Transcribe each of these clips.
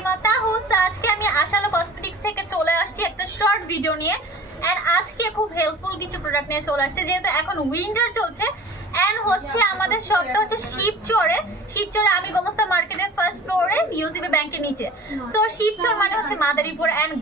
হালিমা তাহুস। আজকে আমি আশালো কসমেটিক্স থেকে চলে আসছি একটা শর্ট ভিডিও নিয়ে। অ্যান্ড আজকে খুব হেল্পফুল কিছু প্রোডাক্ট নিয়ে চলে আসছে, যেহেতু এখন উইন্টার চলছে। অ্যান্ড হচ্ছে আমাদের শপটা হচ্ছে শিবচরে আমি গোমস্তা মার্কেটের ফার্স্ট ফ্লোরে ইউসিবি ব্যাংকের নিচে। সো শিবচর মানে হচ্ছে মাদারীপুর অ্যান্ড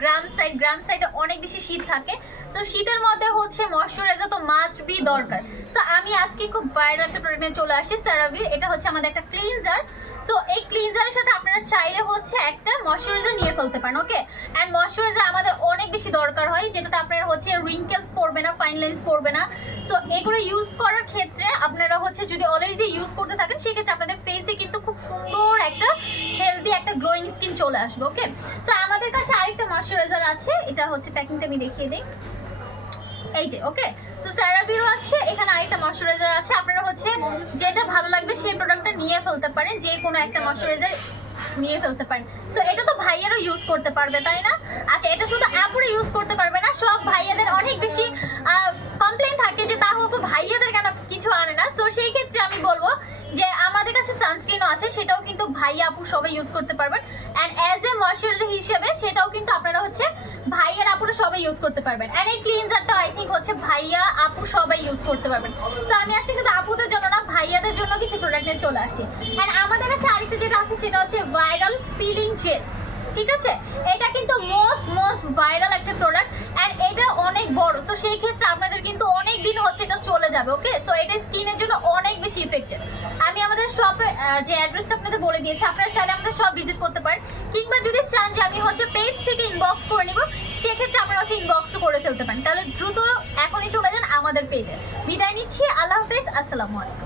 গ্রাম সাইডে অনেক বেশি শীত থাকে। সো শীতের মধ্যে হচ্ছে ময়শ্চারাইজার তো মাস্ট বি দরকার। সো আমি আজকে খুব ভাইরাল একটা প্রোডাক্ট নিয়ে চলে আসছি, সেরাভির। এটা হচ্ছে আমাদের একটা ক্লিনজার। সো এই ক্লিনজারের সাথে আপনারা চাইলে হচ্ছে একটা ময়শ্চারাইজার নিয়ে ফেলতে পারেন, ওকে। অ্যান্ড ময়শ্চারাইজার আমাদের অনেক বেশি দরকার হয়, যেটাতে আপনারা হচ্ছে রিঙ্কেলস পড়বে না, ফাইন লাইন্স পড়বে না। সো এগুলো ইউজ করার ক্ষেত্রে আপনারা হচ্ছে যদি অলওয়েজ ইউজ করতে থাকেন, সেক্ষেত্রে আপনাদের ফেসে কিন্তু খুব সুন্দর একটা হেলদি একটা গ্লোয়িং স্কিন চলে আসবে, ওকে। সো আমাদের কাছে আরেকটা ময়শ্চারাইজার আছে, এটা হচ্ছে প্যাকিংটা আমি দেখিয়ে দিই, এই যে, ওকে। সো সেরাভিরও আছে, এখানে আরেকটা ময়শ্চারাইজার আছে। আপনারা হচ্ছে যেটা ভালো লাগবে সেই প্রোডাক্টটা নিয়ে ফেলতে পারেন, যে কোনো একটা ময়শ্চারাইজার নিয়ে ফেলতে পারেন। সো এটা তো ভাইয়ারও ইউজ করতে পারবে, তাই না? আচ্ছা, এটা শুধু আপুরা ইউজ করতে পারবে না, সব ভাইয়াদের অনেক বেশি কমপ্লেন থাকে যে তা হোক ভাইয়াদের কেন কিছু আনে না। সো সেই ক্ষেত্রে আমি বলবো যে আমাদের কাছে সানস্ক্রিনও আছে, সেটাও কিন্তু ভাইয়া আপু সবাই ইউজ করতে পারবেন। অ্যান্ড অ্যাজ এ ময়শ্চারাইজার হিসেবে সেটাও কিন্তু আপনারা হচ্ছে ভাইয়ার আপুরা সবাই ইউজ করতে পারবেন। অ্যান্ড এই ক্লিনজারটা আই থিঙ্ক হচ্ছে ভাইয়া আপু সবাই ইউজ করতে পারবেন। সো আমি আজকে শুধু আপুদের জন্য না, ভাইয়াদের জন্য কিছু প্রোডাক্ট নিয়ে চলে আসছি। অ্যান্ড আমাদের কাছে আরেকটা যেটা আছে সেটা হচ্ছে ভাইরাল পিলিং জেল, ঠিক আছে। এটা কিন্তু মোস্ট ভাইরাল একটা প্রোডাক্ট অ্যান্ড এটা অনেক বড়। সো সেই ক্ষেত্রে আপনাদের কিন্তু অনেক দিন হচ্ছে এটা চলে যাবে, ওকে। সো এটা স্কিনের জন্য অনেক বেশি ইফেক্টিভ। আমি আমাদের শপের যে অ্যাড্রেসটা আপনাদের বলে দিয়েছি, আপনারা চাইলে আমাদের শপ ভিজিট করতে পারেন, কিংবা যদি চান যে আমি হচ্ছে পেজ থেকে ইনবক্স করে নিব, সেক্ষেত্রে আপনারা হচ্ছে ইনবক্সও করে ফেলতে পারেন। তাহলে দ্রুত এখনই চলে যান আমাদের পেজে। বিদায় নিচ্ছি, আল্লাহ হাফেজ, আসসালামু আলাইকুম।